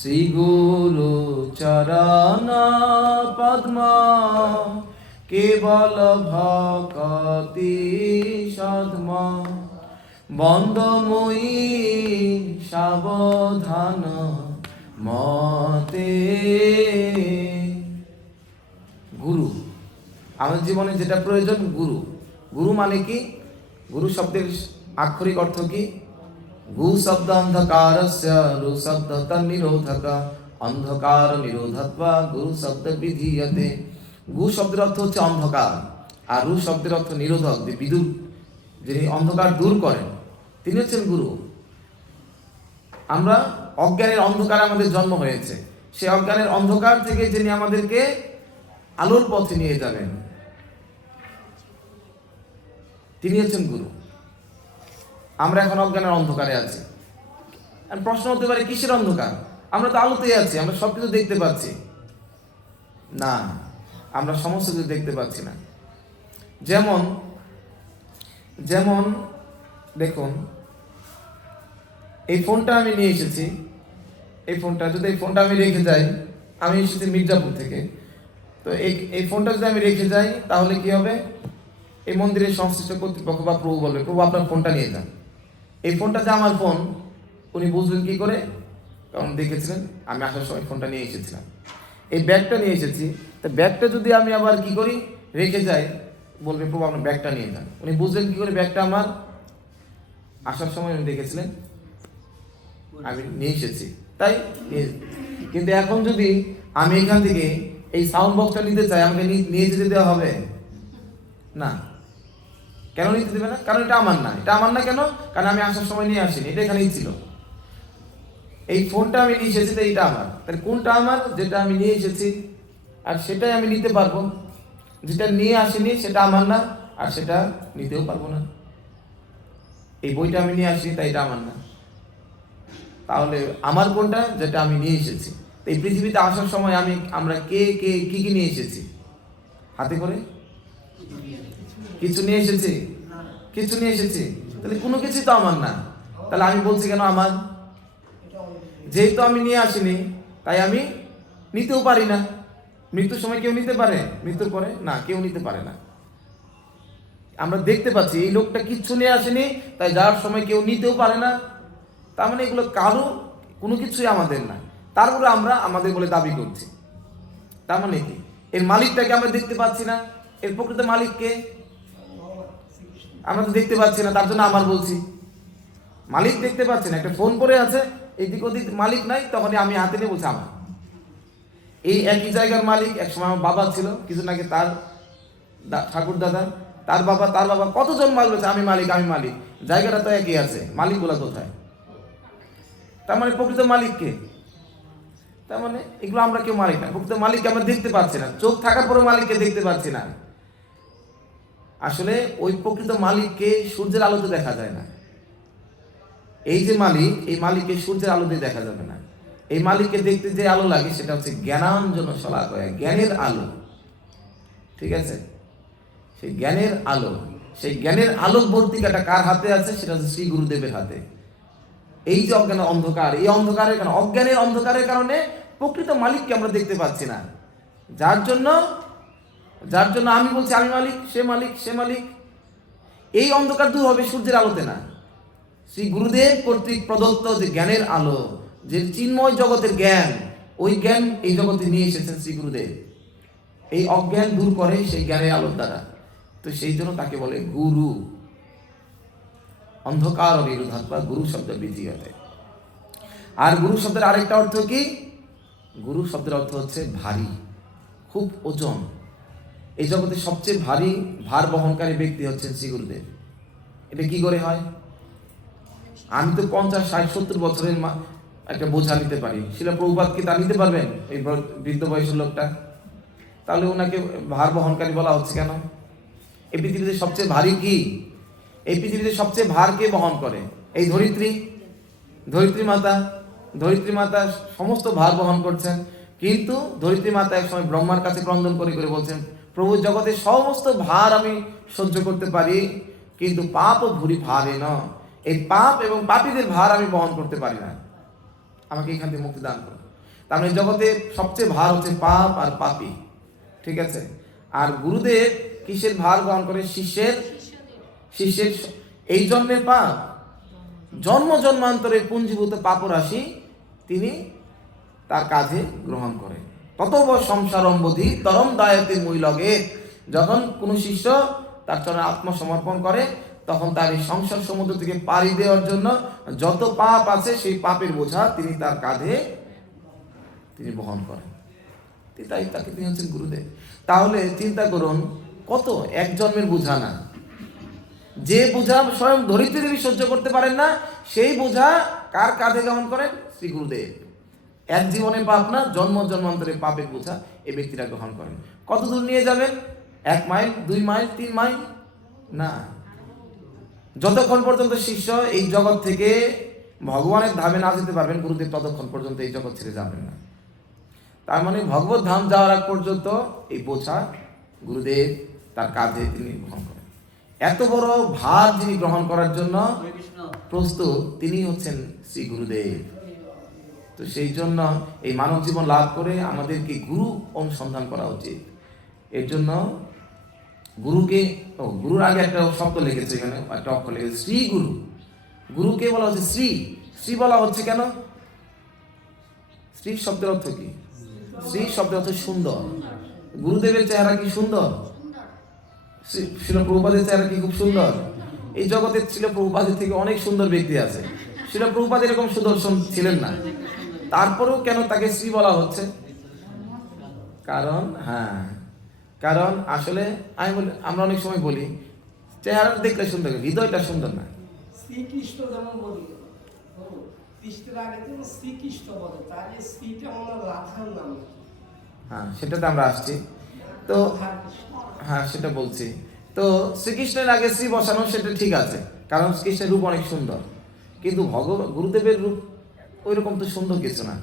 শ্রী গুরু চরণ পদ্ম কেবল ভকতি সদ্ম বন্দময়ী সাবধান মতে। গুরু আমাদের জীবনে যেটা প্রয়োজন, গুরু। গুরু মানে কি? গুরু শব্দের আক্ষরিক অর্থ কি? গু শব্দ অন্ধকারস্য, রু শব্দ তন্নিরোধক, অন্ধকার নিরোধত্বা গুরু শব্দ বিধীয়তে। গু শব্দের অর্থ হচ্ছে অন্ধকার, আর রু শব্দের অর্থ নিরোধক, যে বিদ্যুৎ, যিনি অন্ধকার দূর করেন, তিনি হচ্ছেন গুরু। আমরা অজ্ঞানের অন্ধকারে আমাদের জন্ম হয়েছে, সেই অজ্ঞানের অন্ধকার থেকে যিনি আমাদেরকে আলোর পথে নিয়ে যাবেন, তিনি হচ্ছেন গুরু। আমরা এখন অজ্ঞানের অন্ধকারে আছি। আর প্রশ্ন হতে পারে, কিসের অন্ধকার? আমরা তো আলোতেই আছি, আমরা সবকিছু দেখতে পাচ্ছি। না, আমরা সমস্ত কিছু দেখতে পাচ্ছি না। যেমন যেমন দেখুন, এই ফোনটা আমি নিয়ে এসেছি। এই ফোনটা আমি রেখে যাই, আমি এসেছি মির্জাপুর থেকে, তো এই ফোনটা যদি আমি রেখে যাই, তাহলে কি হবে? এই মন্দিরের সংশ্লিষ্ট কর্তৃপক্ষ বা প্রভু বলবে, প্রভু আপনার ফোনটা নিয়ে যান। এই ফোনটা যে আমার ফোন, উনি বুঝলেন কি করে? কারণ দেখেছিলেন আমি আসার সময় ফোনটা নিয়ে এসেছিলাম, এই ব্যাগটা নিয়ে এসেছি। তো ব্যাগটা যদি আমি আবার কি করি, রেখে যাই, বলবে প্রভু আপনার ব্যাগটা নিয়ে যান। উনি বুঝলেন কি করে ব্যাগটা আমার আসার সময় উনি দেখেছিলেন আমি নিয়ে এসেছি, তাই। কিন্তু এখন যদি আমি এখান থেকে এই সাউন্ড বক্সটা নিতে চাই, আমাকে নিয়ে যেতে দেওয়া হবে না। কেন নিতে দেবে না? কারণ এটা আমার না। এটা আমার না কেন? কারণ আমি আসার সময় নিয়ে আসিনি, এটা এখানেই ছিল। এই ফোনটা আমি নিয়ে এসেছি, এইটা আমার। তাহলে কোনটা আমার? যেটা আমি নিয়ে এসেছি, আর সেটাই আমি নিতে পারবো। যেটা নিয়ে আসিনি সেটা আমার না, আর সেটা নিতেও পারবো না। এই বইটা আমি নিয়ে আসিনি, তাই এটা আমার না। তাহলে আমার কোনটা? যেটা আমি নিয়ে এসেছি। এই পৃথিবীতে আসার সময় আমরা কে কে কি কি নিয়ে এসেছি? হাতে করে কিছু নিয়ে এসেছি? কিছু নিয়ে এসেছি? তাহলে কোনো কিছু তো আমার না। তাহলে আমি বলছি কেন আমার? যেহেতু আমি নিয়ে আসিনি, তাই আমি নিতেও পারি না। মৃত্যুর সময় কেউ নিতে পারে? মৃত্যুর পরে না, কেউ নিতে পারে না। আমরা দেখতে পাচ্ছি এই লোকটা কিচ্ছু নিয়ে আসেনি, তাই যাওয়ার সময় কেউ নিতেও পারে না। তার মানে এগুলো কারো, কোনো কিছুই আমাদের না, তারপরে আমরা আমাদের বলে দাবি করছি। তার মানে কি? এর মালিকটাকে আমরা দেখতে পাচ্ছি না। এর প্রকৃত মালিককে আমরা তো দেখতে পাচ্ছি না, তার জন্য আমার বলছি। মালিক দেখতে পাচ্ছি না, একটা ফোন পড়ে আছে, এদিক ওদিক মালিক নাই, তখনই আমি হাতে নিয়ে বলছি আমার। এই একই জায়গার মালিক একসময় আমার বাবা ছিল, কিছুদিন আগে তার ঠাকুর দাদা, তার বাবা কতজন মাল বলছে আমি মালিক আমি মালিক। জায়গাটা তো একই আছে, মালিকগুলা কোথায়? তার মানে প্রকৃত মালিক কে? তার মানে এগুলো আমরা কেউ মালিক না। প্রকৃত মালিককে আমরা দেখতে পাচ্ছি না, চোখ থাকার পরে মালিককে দেখতে পাচ্ছি না। আসলে ওই প্রকৃত মালিককে সূর্যের আলোতে দেখা যায় না। এই যে মালিক, এই মালিককে সূর্যের আলোতে দেখা যাবে না। এই মালিককে দেখতে যে আলো লাগে সেটা হচ্ছে জ্ঞানাঞ্জন শলাকয়া, জ্ঞানের আলো। ঠিক আছে? সেই জ্ঞানের আলো, সেই জ্ঞানের আলোকবর্তিকাটা কার হাতে আছে? সেটা হচ্ছে শ্রী গুরুদেবের হাতে। এই যে অজ্ঞানের অন্ধকার, এই অন্ধকারের কারণে, অজ্ঞানের অন্ধকারের কারণে প্রকৃত মালিককে আমরা দেখতে পাচ্ছি না। যার জন্য আমি বলছি আমি মালিক, সে মালিক, সে মালিক। এই অন্ধকার দূর হবে সূর্যের আলোতে না, শ্রী গুরুদেব কর্তৃক প্রদত্ত যে জ্ঞানের আলো, যে চিন্ময় জগতের জ্ঞান, ওই জ্ঞান এই জগতে নিয়ে এসেছেন শ্রী গুরুদেব। এই অজ্ঞান দূর করে সেই জ্ঞানের আলোর দ্বারা। তো সেই জন্য তাকে বলে গুরু। অন্ধকার নিরোধাত্মা গুরু শব্দ বিধীয়তে। আর গুরু শব্দের আরেকটা অর্থ কি? গুরু শব্দের অর্থ হচ্ছে ভারী, খুব ওজন। এই জগতে সবচেয়ে ভারী, ভার বহনকারী ব্যক্তি হচ্ছেন শ্রী গুরুদেব। এটা কি করে হয়? আমি তো 50, 60, 70 বছরের একটা বোঝা নিতে পারি, শিলা প্রভুপাদ কি তা নিতে পারবেন? এই বৃদ্ধ বয়সের লোকটা। তাহলে ওনাকে ভার বহনকারী বলা হচ্ছে কেন? এই পৃথিবীতে সবচেয়ে ভারী কি? এই পৃথিবীতে সবচেয়ে ভার কে বহন করে? এই ধরিত্রী মাতা সমস্ত ভার বহন করছেন। কিন্তু ধরিত্রী মাতা এক সময় ব্রহ্মার কাছে ক্রন্দন করে করে বলছেন, প্রভু জগতের সমস্ত ভার আমি সহ্য করতে পারি, কিন্তু পাপ ও ভুরি ভারে না, এই পাপ এবং পাপীদের ভার আমি বহন করতে পারি না, আমাকে এখান থেকে মুক্তি দান করুন। তার মানে জগতে সবচেয়ে ভার হচ্ছে পাপ আর পাপী, ঠিক আছে। আর গুরুদেব কিসের ভার গ্রহণ করে? শিষ্যের এই জন্মের পাপ, জন্ম জন্মান্তরে পুঞ্জীভূত পাপ রাশি তিনি তার কাঁধে গ্রহণ করেন। ততব সংসারম্বধি তরম দায়তে মূলগে, যখন কোনো শিষ্য তার চরণে আত্মসমর্পণ করে তখন তার এই সংসার সমুদ্র থেকে পাড়ি দেওয়ার জন্য যত পাপ আছে সেই পাপের বোঝা তিনি তার কাঁধে তিনি বহন করেন। তাই তাকে তিনি হচ্ছেন গুরুদেব। তাহলে চিন্তা করুন, কত এক জন্মের বোঝা না, যে বোঝা স্বয়ং ধরিত্রী দেবী সহ্য করতে পারেন না, সেই বোঝা কার কাঁধে গ্রহণ করেন? শ্রী গুরুদেব। এক জীবনে পাপ না, জন্ম জন্মান্তরে পাপের বোঝা এই ব্যক্তিরা গ্রহণ করেন। কত দূর নিয়ে যাবেন? 1 মাইল, 2 মাইল, 3 মাইল না, যতক্ষণ পর্যন্ত শিষ্য এই জগৎ থেকে ভগবানের ধামে না যেতে পারবেন গুরুদেব ততক্ষণ পর্যন্ত এই জগৎ ছেড়ে যাবেন না। তার মানে ভগবত ধাম যাওয়ার আগ পর্যন্ত এই বোঝা গুরুদেব তার কাঁধে তিনি গ্রহণ করেন। এত বড় ভার যিনি গ্রহণ করার জন্য প্রস্তুত, তিনি হচ্ছেন শ্রী গুরুদেব। তো সেই জন্য এই মানব জীবন লাভ করে আমাদেরকে গুরু অনুসন্ধান করা উচিত। এর জন্য গুরুকে, গুরুর আগে একটা শব্দ লিখেছে, এখানে একটা অক্ষর লিখেছে শ্রী গুরু। গুরুকে বলা হচ্ছে শ্রী। শ্রী বলা হচ্ছে কেন? শ্রী শব্দের অর্থ কি? শ্রী শব্দের অর্থ সুন্দর। গুরুদেবের চেহারা কি সুন্দর? শিল প্রভুপাদের চেহারা কি খুব সুন্দর? এই জগতে ছিল প্রভুপাদের থেকে অনেক সুন্দর ব্যক্তি আছে, শিল প্রভুপাদ এরকম সুদর্শন ছিলেন না, তারপরেও কেন তাকে শ্রী বলা হচ্ছে? কারণ আসলে আমরা অনেক সময় বলি চেহারা দেখলে সুন্দর, হৃদয়টা সুন্দর না। শ্রীকৃষ্ণ যেমন বলি, কৃষ্ণের আগে তো শ্রীকৃষ্ণ বলে, তাহলে শ্রীটা আমার রাধার নাম। সেটাতে আমরা আসছি তো, সেটা বলছি তো। শ্রীকৃষ্ণের আগে শ্রী বসানো সেটা ঠিক আছে, কারণ কৃষ্ণের রূপ অনেক সুন্দর, কিন্তু গুরুদেবের রূপ ওই রকম তো সুন্দর কিছু না।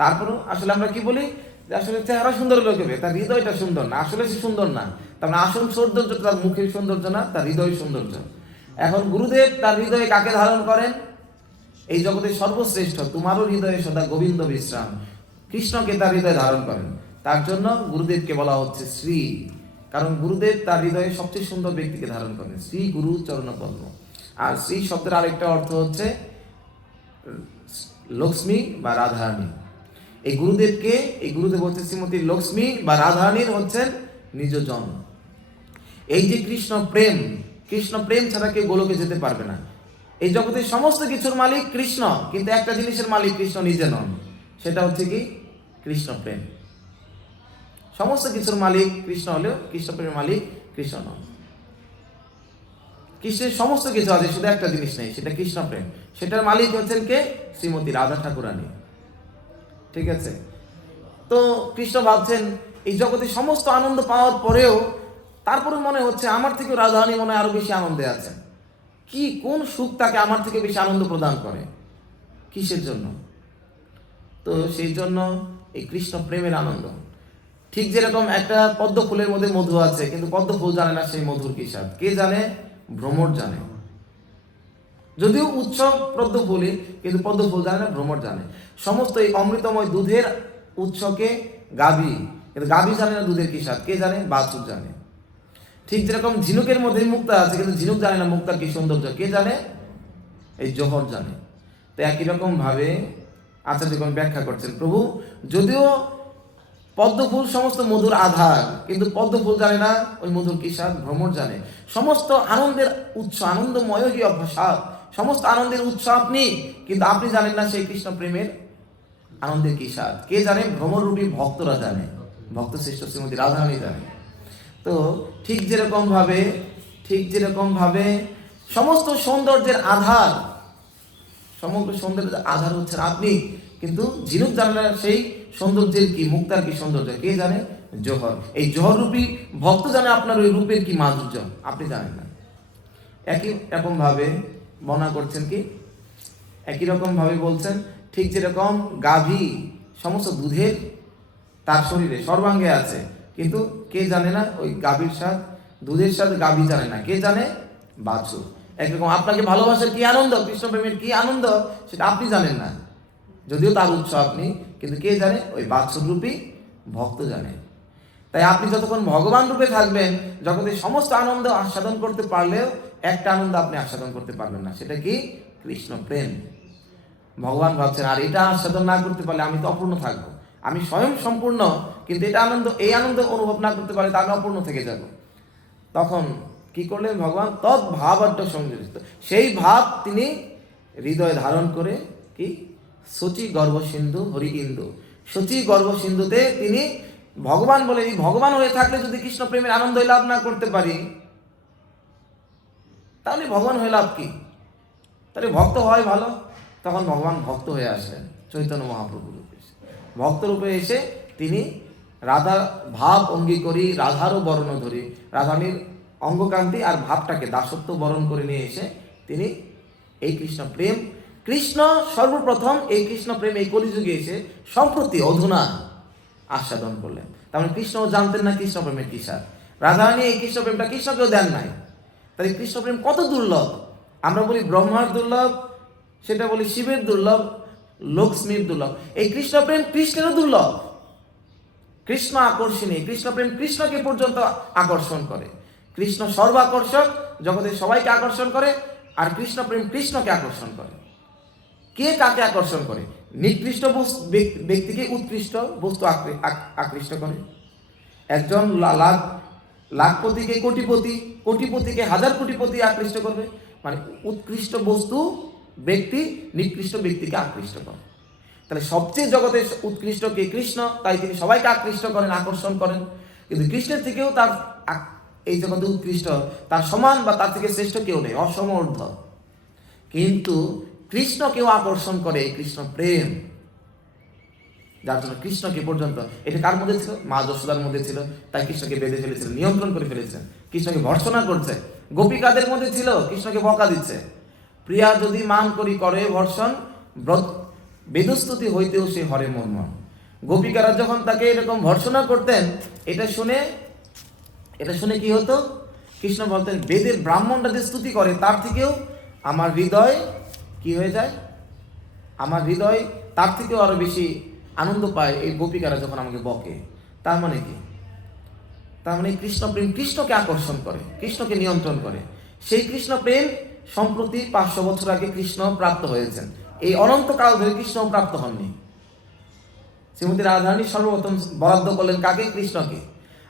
তারপরেও আসলে আমরা কি বলি যে আসলে চেহারা সুন্দর লোকেবে, তার হৃদয়টা সুন্দর না। আসলে সে সুন্দর না, তার মানে আসল সৌন্দর্য তার মুখের সৌন্দর্য না, তার হৃদয় সৌন্দর্য। এখন গুরুদেব তার হৃদয়ে কাকে ধারণ করেন? এই জগতের সর্বশ্রেষ্ঠ, তোমারও হৃদয়ে সদা গোবিন্দ বিশ্রাম, কৃষ্ণকে তার হৃদয়ে ধারণ করেন। তার জন্য গুরুদেবকে বলা হচ্ছে শ্রী, কারণ গুরুদেব তার হৃদয়ে সবচেয়ে সুন্দর ব্যক্তিকে ধারণ করেন, শ্রী গুরু চরণপদ্ম। আর শ্রী শব্দের আরেকটা অর্থ হচ্ছে লক্ষ্মী বা রাধারানী। এই গুরুদেব হচ্ছে শ্রীমতী লক্ষ্মী বা রাধারানীর হচ্ছেন নিজজন। এই যে কৃষ্ণ প্রেম ছাড়া কেউ গোলকে যেতে পারবে না। এই জগতের সমস্ত কিছুর মালিক কৃষ্ণ, কিন্তু একটা জিনিসের মালিক কৃষ্ণ নিজে নন, সেটা হচ্ছে কি? কৃষ্ণ প্রেম। সমস্ত কিছুর মালিক কৃষ্ণ হলেও কৃষ্ণ প্রেমের মালিক কৃষ্ণ নন। কৃষ্ণের সমস্ত কিছু আছে, শুধু একটা জিনিস নেই, সেটা কৃষ্ণ প্রেম। সেটার মালিক হচ্ছেন কে? শ্রীমতী রাধা ঠাকুরানী, ঠিক আছে। তো কৃষ্ণ ভাবছেন এই জগতে সমস্ত আনন্দ পাওয়ার পরেও তারপরে মনে হচ্ছে আমার থেকে রাধারানী মনে হয় আরো বেশি আনন্দে আছে। কি কোন সুখ তাকে আমার থেকে বেশি আনন্দ প্রদান করে? কিসের জন্য? তো সেই জন্য এই কৃষ্ণ প্রেমের আনন্দ। ঠিক যেরকম একটা পদ্ম ফুলের মধ্যে মধু আছে, কিন্তু পদ্ম ফুল জানে না সেই মধুর কি স্বাদ। কে জানে? ভ্রমর জানে। যদিও উৎসব পদ্ম ফুলই, কিন্তু পদ্ম ফুল জানে না, ভ্রমর জানে। সমস্ত এই অমৃতময় দুধের উৎসকে গাভী, কিন্তু গাভী জানে না দুধের কি স্বাদ। কে জানে? বাছুর জানে। ঠিক যেরকম ঝিনুকের মধ্যে মুক্তা আছে, কিন্তু ঝিনুক জানে না মুক্তার কি সৌন্দর্য। কে জানে? এই জহর জানে। তো একই রকম ভাবে আচার্যগণ ব্যাখ্যা করছেন, প্রভু যদিও পদ্ম ফুল সমস্ত মধুর আধার, কিন্তু পদ্ম ফুল জানে না ওই মধুর কি স্বাদ। ভ্রমর জানে। সমস্ত আনন্দের উৎস, আনন্দময় কি অভ্যাস, সমস্ত আনন্দের উৎস আপনি, কিন্তু আপনি জানেন না সেই কৃষ্ণ প্রেমের আনন্দের কি স্বাদ। কে জানে? ভ্রমর রূপী ভক্তরা জানে, ভক্ত শ্রেষ্ঠ শ্রীমতী রাধারানী জানে। তো ঠিক যেরকম ভাবে সমস্ত সৌন্দর্যের আধার, সমগ্র সৌন্দর্যের আধার হচ্ছেন আপনি, কিন্তু ঝিনুক জানে না সেই সৌন্দর্যের কি, মুক্তার কি সৌন্দর্য। কে জানে? জোহর। এই জোহর রূপী ভক্ত জানে আপনার ওই রূপের কি মাধুর্য, আপনি জানেন না। একই রকম ভাবে বর্ণনা করছেন কি, একই রকম ভাবে বলছেন ঠিক যেরকম গাভী সমস্ত দুধের তার শরীরে সর্বাঙ্গে আছে, কিন্তু কে জানে না ওই গাভীর স্বাদ, দুধের স্বাদ গাভী জানে না। কে জানে? বাছুর। একরকম আপনাকে ভালোবাসার কি আনন্দ, কৃষ্ণ প্রেমের কি আনন্দ, সেটা আপনি জানেন না, যদিও তার উৎস আপনি, কিন্তু কে জানে? ওই বাৎসর রূপী ভক্ত জানে। তাই আপনি যতক্ষণ ভগবান রূপে থাকবেন, জগতের সমস্ত আনন্দ আস্বাদন করতে পারলেও একটা আনন্দ আপনি আস্বাদন করতে পারবেন না, সেটা কি? কৃষ্ণ প্রেম। ভগবান ভাবছেন আর এটা আস্বাদন না করতে পারলে আমি তো অপূর্ণ থাকবো, আমি স্বয়ং সম্পূর্ণ, কিন্তু এই আনন্দ অনুভব না করতে পারলে তা আমি অপূর্ণ থেকে যাব। তখন কি করলেন ভগবান? তৎ ভাবাঢ্য সংযোজিত, সেই ভাব তিনি হৃদয়ে ধারণ করে কি শচী গর্ভ সিন্ধু হরি ইন্দু, শচী গর্ভ সিন্ধুতে তিনি ভগবান বলে, এই ভগবান হয়ে থাকলে যদি কৃষ্ণ প্রেমের আনন্দ লাভ না করতে পারি, তাহলে ভগবান হয়ে লাভ কি? তাহলে ভক্ত হয় ভালো। তখন ভগবান ভক্ত হয়ে আসলেন চৈতন্য মহাপ্রভু রূপে। ভক্ত রূপে এসে তিনি রাধা ভাব অঙ্গী করি, রাধারও বর্ণ ধরি, রাধানীর অঙ্গকান্তি আর ভাবটাকে দাসত্ব বরণ করে নিয়ে এসে তিনি এই কৃষ্ণ প্রেম, কৃষ্ণ সর্বপ্রথম এই কৃষ্ণ প্রেম এই কলিযুগে এসে সম্প্রতি অধুনা আস্বাদন করলেন। তার মানে কৃষ্ণও জানতেন না কৃষ্ণ প্রেমের কি সার। রাধারানী এই কৃষ্ণ প্রেমটা কৃষ্ণকেও দেন নাই। তাহলে কৃষ্ণ প্রেম কত দুর্লভ। আমরা বলি ব্রহ্মার দুর্লভ, সেটা বলি শিবের দুর্লভ, লক্ষ্মীর দুর্লভ। এই কৃষ্ণ প্রেম কৃষ্ণেরও দুর্লভ। কৃষ্ণ আকর্ষণী, কৃষ্ণ প্রেম কৃষ্ণকে পর্যন্ত আকর্ষণ করে। কৃষ্ণ সর্বাকর্ষক, জগতের সবাইকে আকর্ষণ করে, আর কৃষ্ণ প্রেম কৃষ্ণকে আকর্ষণ করে। কে কাকে আকর্ষণ করে? নিকৃষ্ট ব্যক্তিকে উৎকৃষ্ট বস্তু আকৃষ্ট করে। একজন লাখপতিকে কোটিপতি, কোটিপতিকে হাজার কোটিপতি আকৃষ্ট করবে। মানে উৎকৃষ্ট বস্তু ব্যক্তি নিকৃষ্ট ব্যক্তিকে আকৃষ্ট করে। তাহলে সবচেয়ে জগতের উৎকৃষ্ট কে? কৃষ্ণ। তাই তিনি সবাইকে আকৃষ্ট করেন, আকর্ষণ করেন। কিন্তু কৃষ্ণের থেকেও তার এই জগতে উৎকৃষ্ট, তার সমান বা তার থেকে শ্রেষ্ঠ কেউ নেই, অসমর্থ। কিন্তু কৃষ্ণকেও আকর্ষণ করে এই কৃষ্ণ প্রেম, যার জন্য কৃষ্ণকে পর্যন্ত, এটা কার মধ্যে ছিল? মা যশোদার মধ্যে ছিল। তাই কৃষ্ণকে বেঁধে ফেলেছিলেন, নিয়ন্ত্রণ করে ফেলেছিলেন, কৃষ্ণকে ভর্ৎসনা করছে। গোপিকাদের মধ্যে ছিল, কৃষ্ণকে বকা দিচ্ছে। প্রিয়া যদি মান করি করে ভর্ষণ, বেদস্তুতি হইতেও সে হরে মন। গোপিকারা যখন তাকে এরকম ভর্ৎসনা করতেন, এটা শুনে কি হতো? কৃষ্ণ বলতেন বেদের ব্রাহ্মণরা যে স্তুতি করে তার থেকেও আমার হৃদয় কি হয়ে যায়? আমার হৃদয় তার থেকেও আরো বেশি আনন্দ পায় এই গোপিকারা যখন আমাকে বকে। তার মানে কি? তার মানে কৃষ্ণ প্রেম কৃষ্ণকে আকর্ষণ করে, কৃষ্ণকে নিয়ন্ত্রণ করে। সেই কৃষ্ণ প্রেম সম্প্রতি 500 বছর আগে কৃষ্ণ প্রাপ্ত হয়েছেন। এই অনন্তকাল ধরে কৃষ্ণ প্রাপ্ত হননি। শ্রীমতী রাধারানী সর্বপ্রথম বরাদ্দ করলেন কাকে? কৃষ্ণকে।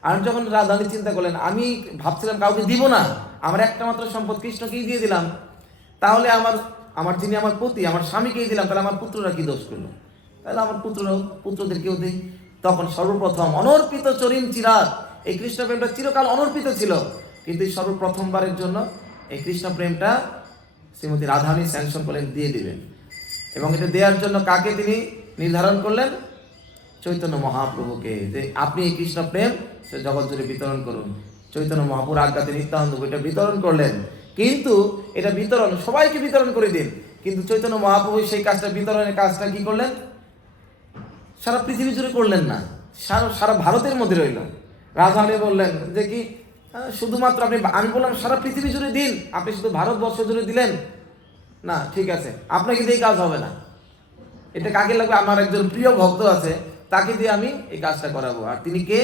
আর যখন রাধারানী চিন্তা করলেন আমি ভাবছিলাম কাউকে দিব না, আমার একটা মাত্র সম্পদ কৃষ্ণকেই দিয়ে দিলাম, তাহলে আমার যিনি আমার পতি, আমার স্বামীকেই দিলাম, তাহলে আমার পুত্ররা কি দোষ করলো? তাহলে আমার পুত্রদেরকেও দিই। তখন সর্বপ্রথম অনর্পিত চরিম চিরাত, এই কৃষ্ণ প্রেমটা চিরকাল অনর্পিত ছিল, কিন্তু সর্বপ্রথমবারের জন্য এই কৃষ্ণ প্রেমটা শ্রীমতী রাধারানী স্যাংশন করলেন, দিয়ে দিবেন। এবং এটা দেওয়ার জন্য কাকে তিনি নির্ধারণ করলেন? চৈতন্য মহাপ্রভুকে, যে আপনি এই কৃষ্ণ প্রেম জগৎ জুড়ে বিতরণ করুন। চৈতন্য মহাপুর আজ্ঞাতে নিত্যানন্দ এটা বিতরণ করলেন। কিন্তু এটা বিতরণ সবাইকে বিতরণ করে দিন, কিন্তু চৈতন্য মহাপ্রভু সেই কাজটা, বিতরণের কাজটা কি করলেন? সারা পৃথিবী জুড়ে করলেন না, সারা ভারতের মধ্যে রইল। রাধারানী বললেন যে কি শুধুমাত্র আমি বললাম সারা পৃথিবী জুড়ে দিন, আপনি শুধু ভারতবর্ষ জুড়ে দিলেন না, ঠিক আছে, আপনাকে দিয়ে কাজ হবে না। এটা কাকে লাগবে? আমার একজন প্রিয় ভক্ত আছে, তাকে দিয়ে আমি এই কাজটা করাবো। আর তিনি কে?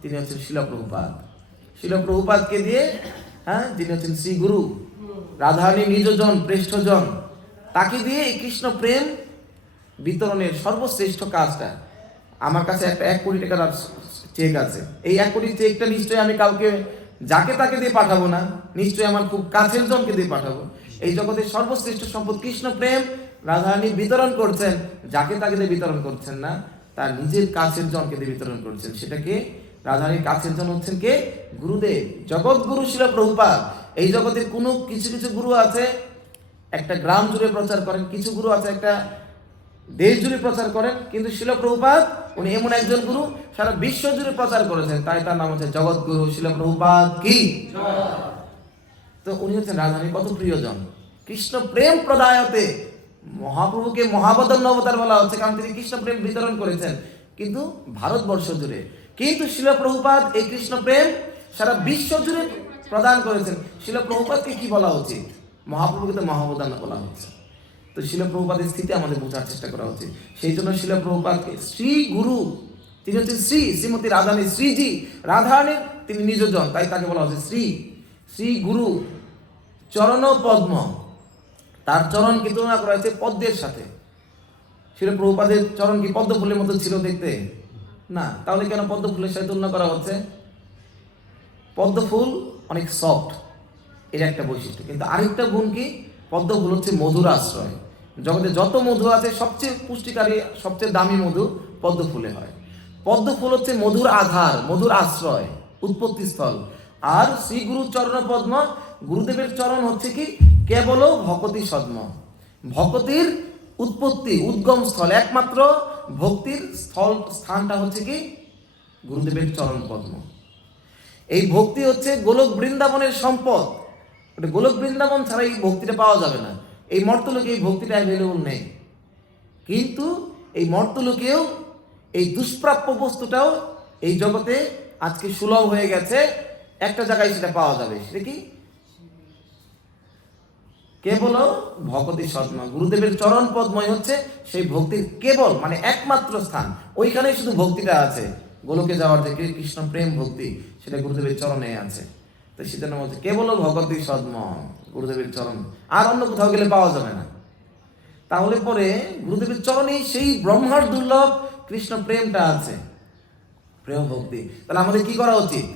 তিনি হচ্ছেন শিল প্রভুপাদ। শিল প্রভুপাদকে দিয়ে, যিনি হচ্ছেন শ্রী গুরু, রাধারানী নিজজন শ্রেষ্ঠজন, তাকে দিয়ে এই কৃষ্ণ প্রেম বিতরণের সর্বশ্রেষ্ঠ কাজটা। আমার কাছে একটা 1 কোটি টাকার চেক আছে। এই 1 কোটি চেকটা নিশ্চয়ই আমি কাউকে যাকে তাকে দিয়ে পাঠাবো না, নিশ্চয়ই আমার খুব কাছের জনকে দিয়ে পাঠাবো। এই জগতের সর্বশ্রেষ্ঠ সম্পদ কৃষ্ণ প্রেম রাধারানী বিতরণ করছেন, যাকে তাকে দিয়ে বিতরণ করছেন না, তার নিজের কাছের জনকে দিয়ে বিতরণ করছেন। সেটাকে রাধারানীর কাছের জন হচ্ছেন কে? গুরুদেব, জগৎ গুরু শিল প্রভুপাদ। এই জগতের কিছু কিছু গুরু আছে একটা গ্রাম জুড়ে প্রচার করেন, কিছু গুরু আছে একটা দেশ জুড়ে প্রচার করেন, কিন্তু শিল প্রভুপাদ উনি এমন একজন গুরু সারা বিশ্ব জুড়ে প্রচার করেছেন, তাই তার নাম হচ্ছে জগৎ গুরু শিল প্রভুপাদ কি। তো উনি হচ্ছেন রাধারানীর কত প্রিয়জন। কৃষ্ণ প্রেম প্রদায়তে মহাপ্রভুকে মহাবদন অবতার বলা হচ্ছে, কারণ তিনি কৃষ্ণ প্রেম বিতরণ করেছেন কিন্তু ভারতবর্ষ জুড়ে। কিন্তু শিল প্রভুপাদ এই কৃষ্ণ প্রেম সারা বিশ্ব জুড়ে প্রদান করেছেন। শিল প্রভুপাদকে কি বলা উচিত? মহাপ্রভুকে তো মহাবদান বলা হচ্ছে। তো শিল প্রভুপাদের স্থিতি আমাদের বোঝার চেষ্টা করা উচিত। সেই জন্য শিল প্রভুপাদকে শ্রী গুরু, তিনি হচ্ছে শ্রীমতী রাধারানী, শ্রীজি রাধারানীর তিনি নিজজন, তাই তাকে বলা হচ্ছে শ্রী গুরু চরণ পদ্ম। তার চরণকে তুলনা করা হয়েছে পদ্মের সাথে। শিল প্রভুপাদের চরণ কি পদ্ম ফুলের মতো ছিল দেখতে? না। তাহলে কেন পদ্ম ফুলের সাথে তুলনা করা হচ্ছে? পদ্ম ফুল অনেক সফট, এর একটা বৈশিষ্ট্য। কিন্তু আরেকটা গুণ কি, পদ্ম ফুল হচ্ছে মধুর আশ্রয়। জগতে যত মধু আছে সবচেয়ে পুষ্টিকারী, সবচেয়ে দামি মধু পদ্ম ফুলে হয়। পদ্ম ফুল হচ্ছে মধুর আধার, মধুর আশ্রয়, উৎপত্তি স্থল। আর শ্রী গুরু চরণ পদ্ম, গুরুদেবের চরণ হচ্ছে কি কেবল ভকতি সদ্ম, ভকতির উৎপত্তি, উদ্গম স্থল। একমাত্র ভক্তির স্থানটা হচ্ছে কি গুরুদেবের চরণ পদ্ম। এই ভক্তি হচ্ছে গোলক বৃন্দাবনের সম্পদ। গোলক বৃন্দাবন ছাড়া এই ভক্তিটা পাওয়া যাবে না। এই মর্তলোকে এই ভক্তিটা অ্যাভেলেবল নেই। কিন্তু এই মর্তলোকেও এই দুষ্প্রাপ্য বস্তুটাও এই জগতে আজকে সুলভ হয়ে গেছে। একটা জায়গায় সেটা পাওয়া যাবে, সেটা কি কেবল ভকতি সদ্ম। গুরুদেবের চরণ পদ্মই হচ্ছে সেই ভক্তির কেবল, মানে একমাত্র স্থান। ওইখানেই শুধু ভক্তিটা আছে। গোলকে যাওয়ার যে কৃষ্ণ প্রেম ভক্তি, সেটা গুরুদেবের চরণে আছে। তো সেজন্য বলছে কেবল ভগবতী সদ্ম, গুরুদেবের চরণ, আর অন্য কোথাও গেলে পাওয়া যাবে না। তাহলে পরে গুরুদেবের চরণেই সেই ব্রহ্মার দুর্লভ কৃষ্ণ প্রেমটা আছে, প্রেম ভক্তি। তাহলে আমাদের কি করা উচিত?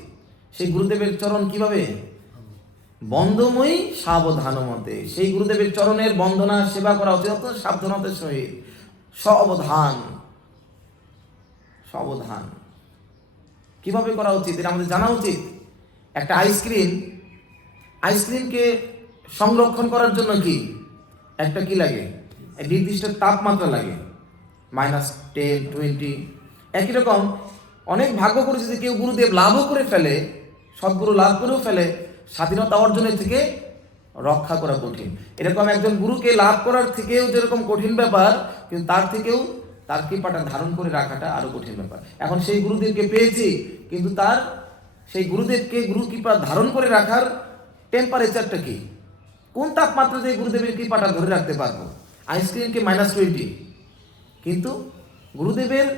সেই গুরুদেবের চরণ কিভাবে বন্দময়ী সাবধান মতে, সেই গুরুদেবের চরণের বন্দনা সেবা করা উচিত অত্যন্ত সাবধানতার সহিত, সাবধান। কিভাবে করা উচিত এটা আমাদের জানা উচিত। একটা আইসক্রিমকে সংরক্ষণ করার জন্য কি একটা কি লাগে, নির্দিষ্ট তাপমাত্রা লাগে, -10, 20। একই রকম অনেক ভাগ্য করেছে যে কেউ গুরুদেব লাভও করে ফেলে, সদ্গুরু লাভ করেও ফেলে, স্বাধীনতা অর্জনের থেকে রক্ষা করা কঠিন। এরকম একজন গুরুকে লাভ করার থেকেও যেরকম কঠিন ব্যাপার, কিন্তু তার থেকেও তার কৃপাটা ধারণ করে রাখাটা আরো কঠিন ব্যাপার। এখন সেই গুরুদেবকে পেয়েছি, কিন্তু তার সেই গুরুদেবকে গুরু কৃপা ধারণ করে রাখার টেম্পারেচারটা কি, কোন তাপমাত্রাতে গুরুদেবের কৃপাটা ধরে রাখতে পারবো? আইসক্রিমকে -20, কিন্তু গুরুদেবের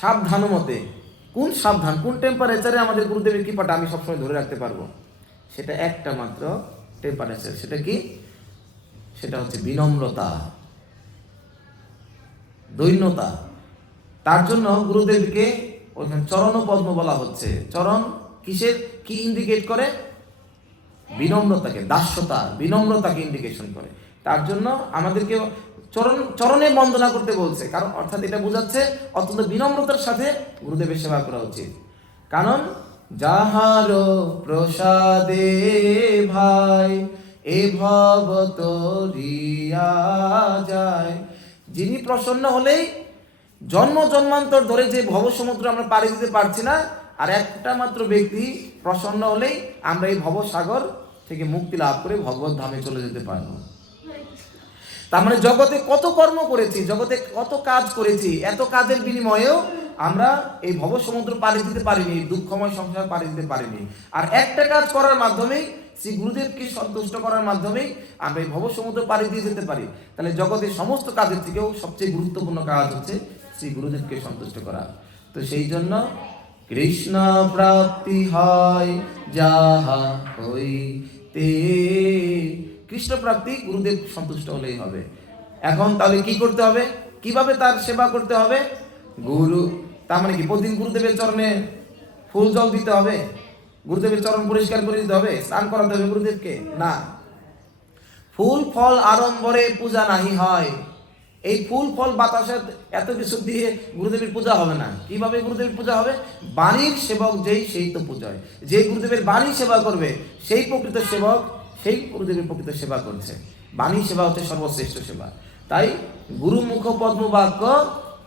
সাবধান মতে কোন টেম্পারেচারে আমাদের গুরুদেবের কৃপাটা আমি সবসময় ধরে রাখতে পারবো? সেটা একটা মাত্র টেম্পারেচার। সেটা কি? সেটা হচ্ছে বিনম্রতা, দৈন্যতা। তার জন্য গুরুদেবকে ওইখানে চরণ পদ্ম বলা হচ্ছে। চরণ কি ইন্ডিকেট করে? বিনম্রতাকে, দাস্যতা, বিনম্রতাকে ইন্ডিকেশন করে। তার জন্য আমাদেরকে চরণে বন্দনা করতে বলছে। কারণ অর্থাৎ এটা বোঝাচ্ছে অত্যন্ত বিনম্রতার সাথে গুরুদেবের সেবা করা উচিত। কারণ যাহার প্রসাদে ভাই এ ভব তরিয়া যায়, যিনি প্রসন্ন হলেই জন্মান্তর ধরে যে ভব সমুদ্র আমরা পাড়ি দিতে পারছি না, আর একটা মাত্র ব্যক্তি প্রসন্ন হলেই আমরা এই ভবসাগর থেকে মুক্তি লাভ করে ভগবত ধামে চলে যেতে পারবো। তার মানে জগতে কত কর্ম করেছি, জগতে কত কাজ করেছি, এত কাজের বিনিময়েও আমরা এই ভব সমুদ্র পাড়ি দিতে পারিনি, দুঃখময় সংসার পাড়ি দিতে পারিনি। আর একটা কাজ করার মাধ্যমেই, শ্রী গুরুদেবকে সন্তুষ্ট করার মাধ্যমেই আমরা এই ভব সমুদ্র পাড়ি দিয়ে যেতে পারি। তাহলে জগতের সমস্ত কাজের থেকেও সবচেয়ে গুরুত্বপূর্ণ কাজ হচ্ছে শ্রী গুরুদেবকে সন্তুষ্ট করা। তো সেই জন্য কৃষ্ণ প্রাপ্তি হয় যাহা হইতে, কৃষ্ণ প্রাপ্তি গুরুদেব সন্তুষ্ট হলেই হবে। এখন তাহলে কি করতে হবে, কিভাবে তার সেবা করতে হবে? তার মানে কি প্রতিদিন গুরুদেবের চরণে ফুল জল দিতে হবে, গুরুদেবের চরণ পরিষ্কার করে দিতে হবে, স্নান করাতে হবে গুরুদেবকে? না। ফুল ফল আড়ম্বরে পূজা নাহি হয়। এই ফুল ফল বাতাসে এত কিছু দিয়ে গুরুদেবের পূজা হবে না। কিভাবে গুরুদেবের পূজা হবে? বাণীর সেবক যেই, সেই তো পূজা হয়। যে গুরুদেবের বাণী সেবা করবে সেই প্রকৃত সেবক, সেই গুরুদেবের প্রকৃত সেবা করছে। বাণী সেবা হচ্ছে সর্বশ্রেষ্ঠ সেবা। তাই গুরু মুখ পদ্ম বাক্য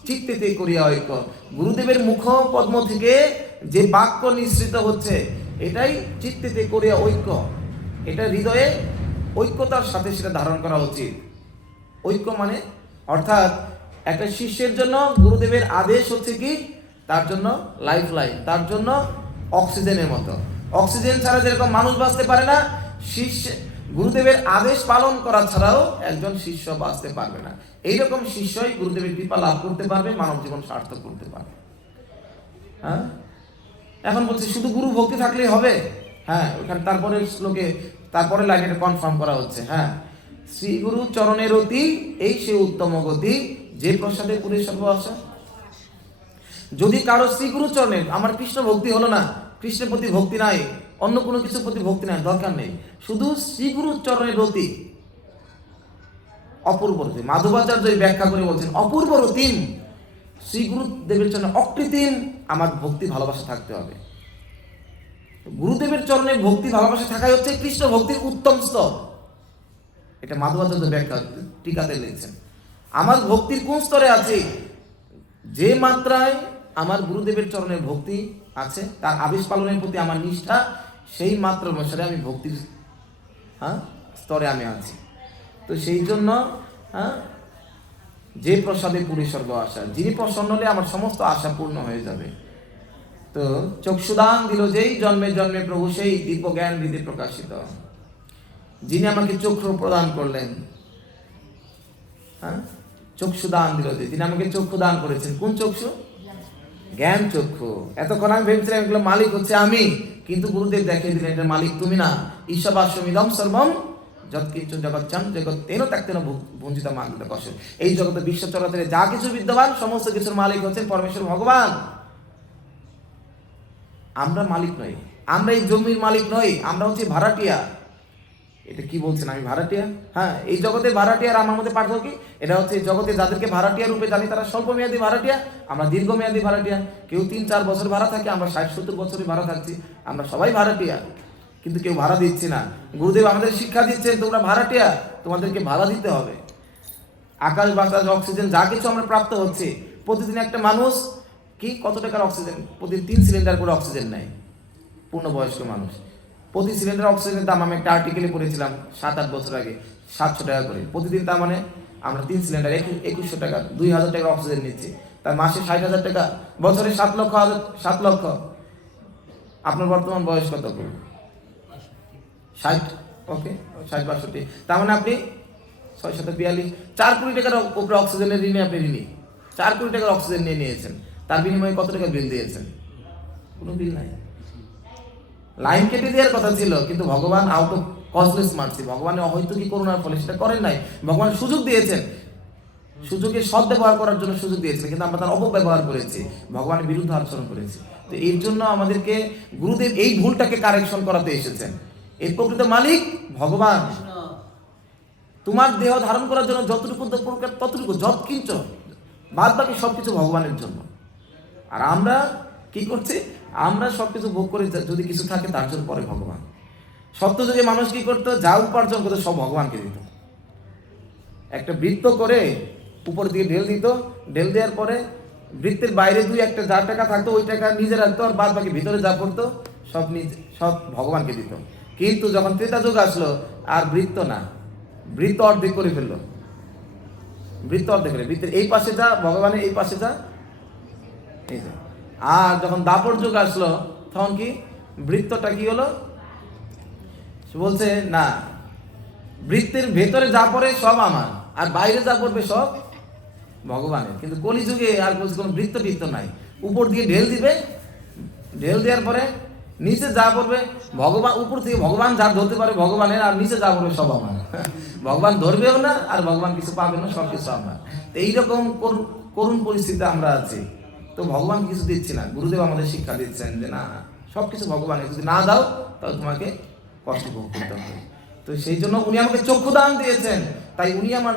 চিত্তেতে করিয়া ঐক্য, গুরুদেবের মুখ পদ্ম থেকে যে বাক্য নিঃসৃত হচ্ছে এটাই চিত্তেতে করিয়া ঐক্য, এটা হৃদয়ে ঐক্যতার সাথে সেটা ধারণ করা উচিত। ঐক্য মানে অর্থাৎ একটা শিষ্যের জন্য গুরুদেবের আদেশ হচ্ছে কি, তার জন্য লাইফ লাইন, তার জন্য অক্সিজেনের মতো। অক্সিজেন ছাড়া যেরকম মানুষ বাঁচতে পারে না, গুরুদেবের আদেশ পালন করা ছাড়াও একজন শিষ্য বাঁচতে পারবে না। এইরকম শিষ্যই গুরুদেবের কৃপা লাভ করতে পারবে, মানব জীবন সার্থক করতে পারবে। হ্যাঁ, এখন বলছি শুধু গুরু ভক্তি থাকলেই হবে? হ্যাঁ, ওখানে তারপরে শ্লোকে তারপরে লাইনে কনফার্ম করা হচ্ছে। হ্যাঁ, শ্রী গুরু চরণের অতি এই সে উত্তম গতি, যে প্রসাদে পুরে সর্ব আশা। যদি কারো শ্রী গুরু চরণের, আমার কৃষ্ণ ভক্তি হলো না, কৃষ্ণের প্রতি ভক্তি নাই, অন্য কোনো কিছুর প্রতি ভক্তি নাই, দরকার নেই, শুধু শ্রী গুরু চরণের রতি, অপূর্ব রতি। মাধবাচার্য ব্যাখ্যা করে বলছেন অপূর্ব রতিম, শ্রী গুরুদেবের চরণে অকৃত্রিম আমার ভক্তি ভালোবাসা থাকতে হবে। গুরুদেবের চরণে ভক্তি ভালোবাসা থাকাই হচ্ছে কৃষ্ণ ভক্তির উত্তম স্তর। এটা মাধবাচার্য ব্যাখ্যা টিকাতে লিখছেন। আমার ভক্তির কোন স্তরে আছে? যে মাত্রায় আমার গুরুদেবের চরণে ভক্তি আছে, তার আদেশ পালনের প্রতি আমার নিষ্ঠা, সেই মাত্রা অনুসারে আমি ভক্তির স্তরে আমি আছি। তো সেই জন্য যে প্রসাদে পুরী স্বর্গ আশা, যিনি প্রসন্ন হলে আমার সমস্ত আশা পূর্ণ হয়ে যাবে। তো চক্ষুদান দিল যেই, জন্মে জন্মে প্রভু সেই, দিব্য জ্ঞান হৃদে প্রকাশিত। যিনি আমাকে চক্ষু প্রদান করলেন, চক্ষু দান দিল যে, যিনি আমাকে চক্ষু দান করেছেন। কোন চক্ষু? জ্ঞান চক্ষু। এতক্ষণ আমি ভেবেছিলাম এগুলো মালিক হচ্ছে আমি, কিন্তু গুরুদেব দেখিয়ে দিলেন এটার মালিক তুমি না। ঈশ্ববাস্যমিদম সর্বম যৎকিঞ্চ জগৎচাম জগৎ তেন ত্যাক্তেন ভঞ্জিত মাগিত কষ্ট। এই জগতে বিশ্ব চরাচরে যা কিছু বিদ্যমান, সমস্ত কিছুর মালিক হচ্ছেন পরমেশ্বর ভগবান। আমরা মালিক নই, আমরা এই জমির মালিক নই, আমরা হচ্ছে ভাড়াটিয়া। এটা কি বলছেন আমি ভাড়াটিয়া? হ্যাঁ, এই জগতে ভাড়াটিয়া আর আমার মধ্যে পার্থক্য কি? এটা হচ্ছে জগতে যাদেরকে ভাড়াটিয়া রূপে জানি তারা স্বল্পমেয়াদী ভাড়াটিয়া, আমরা দীর্ঘমেয়াদী ভাড়াটিয়া। কেউ 3-4 বছর ভাড়া থাকে, আমরা 60-70 বছরের ভাড়া থাকছি, আমরা সবাই ভাড়াটিয়া, কিন্তু কেউ ভাড়া দিচ্ছি না। গুরুদেব আমাদের শিক্ষা দিচ্ছেন তোমরা ভাড়াটিয়া, তোমাদেরকে ভাড়া দিতে হবে। আকাশ বাতাস অক্সিজেন যা কিছু আমরা প্রাপ্ত হচ্ছে, প্রতিদিন একটা মানুষ কি কত টাকার অক্সিজেন, প্রতিদিন 3 সিলিন্ডার করে অক্সিজেন নেয় পূর্ণবয়স্ক মানুষ। প্রতি সিলিন্ডার অক্সিজেনের দাম আমি একটা আর্টিকেলে পড়েছিলাম 7-8 বছর আগে, 700 টাকা করে প্রতিদিন। তার মানে আমরা 3 সিলিন্ডার 2100 টাকা, 2000 টাকার অক্সিজেন নিচ্ছি। তার মাসে 60,000 টাকা, বছরে 7 লক্ষ। আপনার বর্তমান বয়স কত? 60, ওকে, 60-62। তার মানে আপনি 642, 4 কোটি টাকার উপরে অক্সিজেনের ঋণে আপনি ঋণী। 4 কোটি টাকার অক্সিজেন নিয়ে নিয়েছেন, তার বিনিময়ে কত টাকা বিল দিয়েছেন? কোনো বিল নাই। লাইন কেটে দেওয়ার কথা ছিল, কিন্তু ভগবান আউট অফ কজলেস মার্সি, ভগবানের হয়তো কি করুণার ফলে সেটা করেন নাই। ভগবান সুযোগ দিয়েছেন, সুযোগে সদ্ব্যবহার করার জন্য সুযোগ দিয়েছেন, কিন্তু আমরা তার অপব্যবহার করেছি, ভগবানের বিরুদ্ধে আচরণ করেছি। তো এর জন্য আমাদেরকে গুরুদেব এই ভুলটাকে কারেকশন করাতে এসেছেন। এর প্রকৃত মালিক ভগবান। তোমার দেহ ধারণ করার জন্য যতটুকু প্রকার ততটুকু, যৎকিঞ্চ, বাদ বাকি সবকিছু ভগবানের জন্য। আর আমরা কি করছি? আমরা সবকিছু ভোগ করে, যদি কিছু থাকে তার জন্য পরে ভগবান। সত্যযুগে মানুষ কি করতো? যা উপার্জন করতো সব ভগবানকে দিত। একটা বৃত্ত করে উপর দিকে ঢেল দিত, ঢেল দেওয়ার পরে বৃত্তের বাইরে 2-1 যা টাকা থাকতো ওই টাকা নিজে রাখতো, আর বাদ বাকি ভিতরে যা পড়তো সব ভগবানকে দিত। কিন্তু যখন ত্রেতা যুগ আসলো, আর বৃত্ত না, বৃত্ত অর্ধেক করে ফেললো। বৃত্ত অর্ধেক করে, বৃত্তের এই পাশে যা, ভগবানের এই পাশে যা, এই যা। আর যখন দাপর যুগ আসলো, তখন কি বৃত্তটা কি হলো? বলছে না, বৃত্তের ভেতরে যা পড়ে সব আমার, আর বাইরে যা পড়বে সব ভগবানের। কিন্তু কলিযুগে আর কোনো বৃত্ত টিত্ত নাই। উপর দিয়ে ঢেল দিবে, ঢেল দেওয়ার পরে নিচে যা পড়বে ভগবান, উপর থেকে ভগবান যা ধরতে পারে ভগবানের, আর নিচে যা পড়বে সব আমার। ভগবান ধরবেও না, আর ভগবান কিছু পাবে না, সব কিছু আমার। তো এইরকম করুণ পরিস্থিতিতে আমরা আছি। তো ভগবান কিছু দিচ্ছি না। গুরুদেব আমাদের শিক্ষা দিচ্ছেন যে না, সবকিছু ভগবানের, যদি না দাও তাহলে তোমাকে কষ্ট ভোগ করতে হবে। তো সেই জন্য উনি আমাকে চক্ষু দান দিয়েছেন, তাই উনি আমার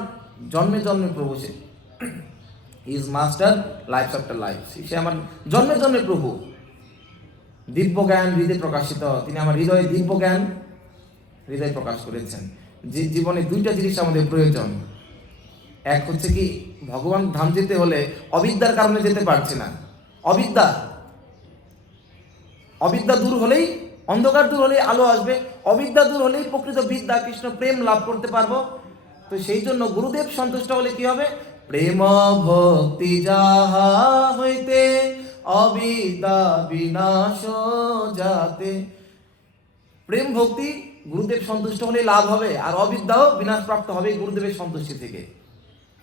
জন্মে জন্মে প্রভু। সে is master life after life, সে আমার জন্মে জন্মে প্রভু। দিব্য জ্ঞান হৃদয়ে প্রকাশিত, তিনি আমার হৃদয়ে দিব্য জ্ঞান হৃদয় প্রকাশ করেছেন। যে জীবনে 2টা জিনিস আমাদের প্রয়োজন। এক হচ্ছে কি, ভগবান ধাম যেতে হলে অবিদ্যার কারণে যেতে পারছি না। অবিদ্যা দূর হলেই, অন্ধকার দূর হলেই আলো আসবে। অবিদ্যা দূর হলেই প্রকৃত বিদ্যা কৃষ্ণ প্রেম লাভ করতে পারবো। তো সেই জন্য গুরুদেব সন্তুষ্ট হলে কি হবে? প্রেম ভক্তি যাহা হইতে অবিদ্যা বিনাশ যাতে। প্রেম ভক্তি গুরুদেব সন্তুষ্ট হলে লাভ হবে, আর অবিদ্যাও বিনাশপ্রাপ্ত হবে গুরুদেবের সন্তুষ্টি থেকে।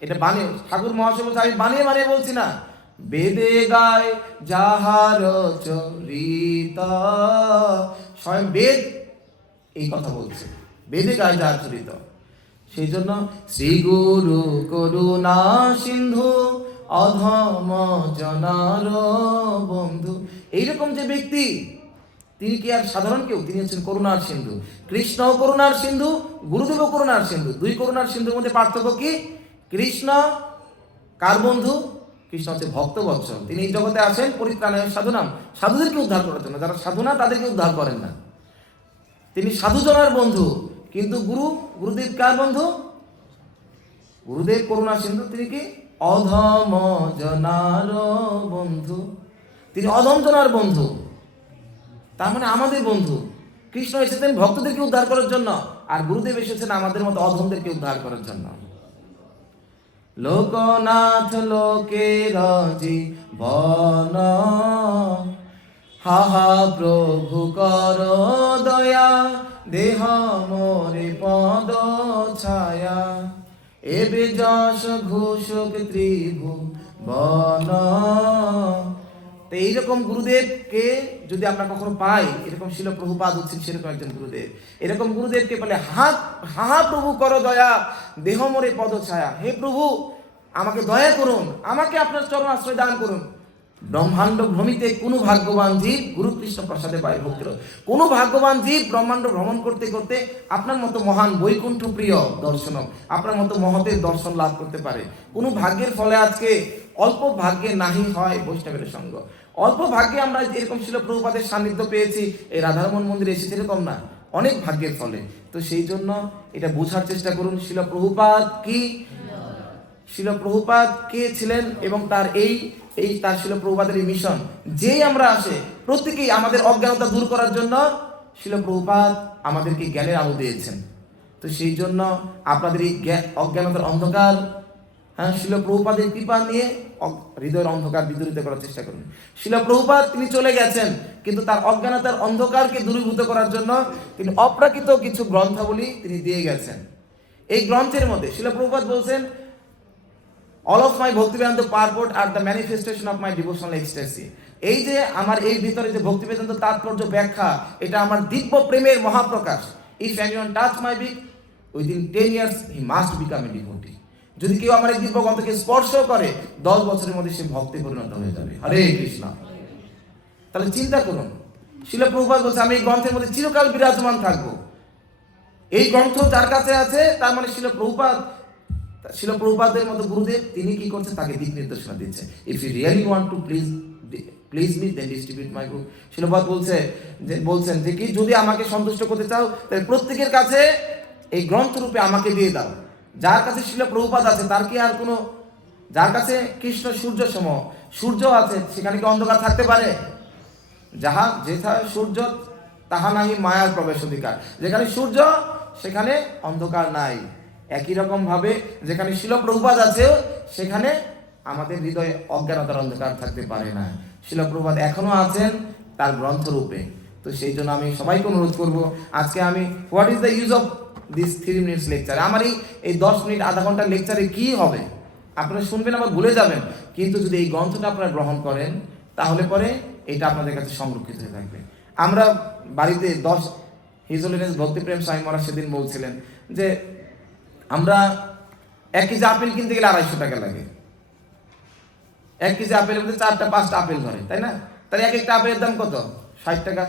এটা বানিয়ে ঠাকুর মহাশয় বলছে, আমি বানিয়ে বানিয়ে বলছি না। বেদে গায় যাহার চরিত, স্বয়ং বেদ এই কথা বলছে, বেদে গায় যাহার চরিত। সেই জন্য শ্রী গুরু করুণা সিন্ধু অধম জনার বন্ধু, এইরকম যে ব্যক্তি, তিনি কি আর সাধারণ কেউ? তিনি হচ্ছেন করুণার সিন্ধু। কৃষ্ণ করুণার সিন্ধু, গুরুদেব করুণার সিন্ধু। দুই করুণার সিন্ধুর মধ্যে পার্থক্য কি? কৃষ্ণ কার বন্ধু? কৃষ্ণ হচ্ছে ভক্ত বৎসল। তিনি এই জগতে আসেন পরিত্রাণায় সাধুনাম, সাধুদেরকে উদ্ধার করার জন্য। যারা সাধু না তাদেরকে উদ্ধার করেন না। তিনি সাধুজনার বন্ধু। কিন্তু গুরুদেব কার বন্ধু? গুরুদেব করুণা সিন্ধু, তিনি কি? অধম জনার বন্ধু। তিনি অধম জনার বন্ধু, তার মানে আমাদের বন্ধু। কৃষ্ণ এসেছেন ভক্তদেরকে উদ্ধার করার জন্য, আর গুরুদেব এসেছেন আমাদের মতো অধমদেরকে উদ্ধার করার জন্য। লোকনাথ লোকের জীবন, হাহা প্রভু কর দয়া, দেহ মোরে পদ ছায়া, এবে যশ ঘোষক ত্রিভুবন। তো এইরকম গুরুদেবকে যদি আমরা কখনো পাই, এরকম শিল প্রভুপাদ হচ্ছেন সেরকম একজন গুরুদেব। এরকম গুরুদেবকে বলে হা প্রভু করো দয়া, দেহ মোরে পদ ছায়া, হে প্রভু আমাকে দয়া করুন, আমাকে আপনার চরণ আশ্রয় দান করুন। ব্রহ্মাণ্ড ভ্রমিতে কোনো ভাগ্যবান জীব গুরু কৃষ্ণ প্রসাদে পায় ভক্তির। কোনো ভাগ্যবান জীব ব্রহ্মাণ্ড ভ্রমণ করতে করতে আপনার মতো মহান বৈকুণ্ঠ প্রিয় দর্শন, আপনার মতো মহতের দর্শন লাভ করতে পারে। কোনো ভাগ্যের ফলে আজকে অল্প ভাগ্যে নাহি হয় বৈষ্ণবের সঙ্গ। অল্প ভাগ্যে আমরা এরকম শিল প্রভুপাদের সান্নিধ্য পেয়েছি, এই রাধারমণ মন্দিরে এসেছি, এরকম না, অনেক ভাগ্যের ফলে। তো সেই জন্য এটা বোঝার চেষ্টা করুন, শিল প্রভুপাদ কি, শিল প্রভুপাদ কে ছিলেন, এবং তার তার শিল প্রভুপাদের এই মিশন। যেই আমরা আসে প্রত্যেকেই আমাদের অজ্ঞানতা দূর করার জন্য শিল প্রভুপাদ আমাদেরকে জ্ঞানের আলো দিয়েছেন। তো সেই জন্য আপনাদের এই অজ্ঞানতার অন্ধকার, শিল প্রভুপাদের কৃপা নিয়ে হৃদয়ের অন্ধকার বিদূরিত করার চেষ্টা করুন। শিল প্রভুপাদ তিনি চলে গেছেন, কিন্তু তার অজ্ঞানতার অন্ধকারকে দূরীভূত করার জন্য তিনি অপ্রাকৃত কিছু গ্রন্থাবলী তিনি দিয়ে গেছেন। এই গ্রন্থের মধ্যে শিল প্রভুপাদ বলছেন, all of my bhakti vedanta purport are the manifestation of my devotional ecstasy. এই যে আমার এই ভিতরে যে ভক্তি বেদান্ত তাৎপর্য ব্যাখ্যা, এটা আমার দিব্য প্রেমের মহাপ্রকাশ। If anyone touch my beak, within 10 years he must become a devotee. যদি কেউ আমার এই দিব্য গ্রন্থকে স্পর্শ করে 10 বছরের মধ্যে সে ভক্তে পরিণত হয়ে যাবে। হরে কৃষ্ণ। তাহলে চিন্তা করুন, শিল প্রভুপাদ বলছে আমি এই গ্রন্থের মধ্যে চিরকাল বিরাজমান থাকবো। এই গ্রন্থ যার কাছে আছে তার মানে শিল প্রভুপাদের মতো গুরুদেব তিনি কি করছেন, তাকে দিক নির্দেশনা দিচ্ছে। If you really want to please me then distribute my book. Srila Prabhupada বলছেন যে কি, যদি আমাকে সন্তুষ্ট করতে চাও তাহলে প্রত্যেকের কাছে এই গ্রন্থ রূপে আমাকে দিয়ে দাও। যার কাছে শিল প্রভুপাদ আছে তার কি আর কোনো, যার কাছে কৃষ্ণ সূর্য সম সূর্য আছে সেখানে কি অন্ধকার থাকতে পারে? যেথা সূর্য তাহা নাহি মায়ার প্রবেশ অধিকার। যেখানে সূর্য সেখানে অন্ধকার নাই। একই রকম ভাবে যেখানে শিল প্রভুপাদ আছে সেখানে আমাদের হৃদয়ে অজ্ঞানতার অন্ধকার থাকতে পারে না। শিল প্রভুপাদ এখনো আছেন তার গ্রন্থ রূপে। তো সেই জন্য আমি সবাইকে অনুরোধ করব, আজকে আমি what is the use of this 3 minutes lecture, আমার এই 10 মিনিট আধা ঘন্টার লেকচারে কি হবে আপনারা শুনবেন আবার ভুলে যাবেন। কিন্তু যদি এই গ্রন্থটা আপনারা গ্রহণ করেন তাহলে পরে এটা আপনাদের কাছে সংরক্ষিত হয়ে থাকবে। আমরা বাড়িতে 10 হিজ হোলিনেস ভক্তিপ্রেম স্বামী মহারাজ সেদিন বলছিলেন যে আমরা 1 কেজি আপেল কিনতে গেলে 250 টাকা লাগে। 1 কেজি আপেলের মধ্যে 4টা 5টা আপেল ধরে, তাই না? তাহলে এক একটা আপেলের দাম কত? 60 টাকা।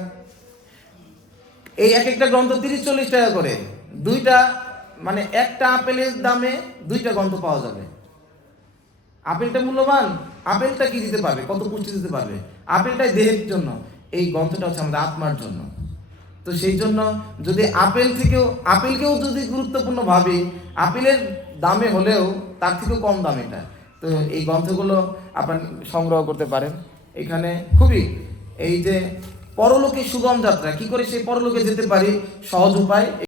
এই এক একটা গ্রন্থ 30-40 টাকা করে, দুইটা মানে একটা আপেলের দামে 2টা গ্রন্থ পাওয়া যাবে। আপেলটা মূল্যবান, আপেলটা কি দিতে পারবে, কত পুষ্টি দিতে পারবে? আপেলটাই দেহের জন্য, এই গ্রন্থটা হচ্ছে আমাদের আত্মার জন্য। তো সেই জন্য যদি আপেলকেও যদি গুরুত্বপূর্ণ ভাবি, আপেলের দামে হলেও তার থেকেও কম দাম এটা। তো এই গ্রন্থগুলো আপনার সংগ্রহ করতে পারেন। এখানে খুবই এই যে পরলোকে সুগম যাত্রা, কি করে সেই পরলোকে যেতে পারি সহজ উপায়।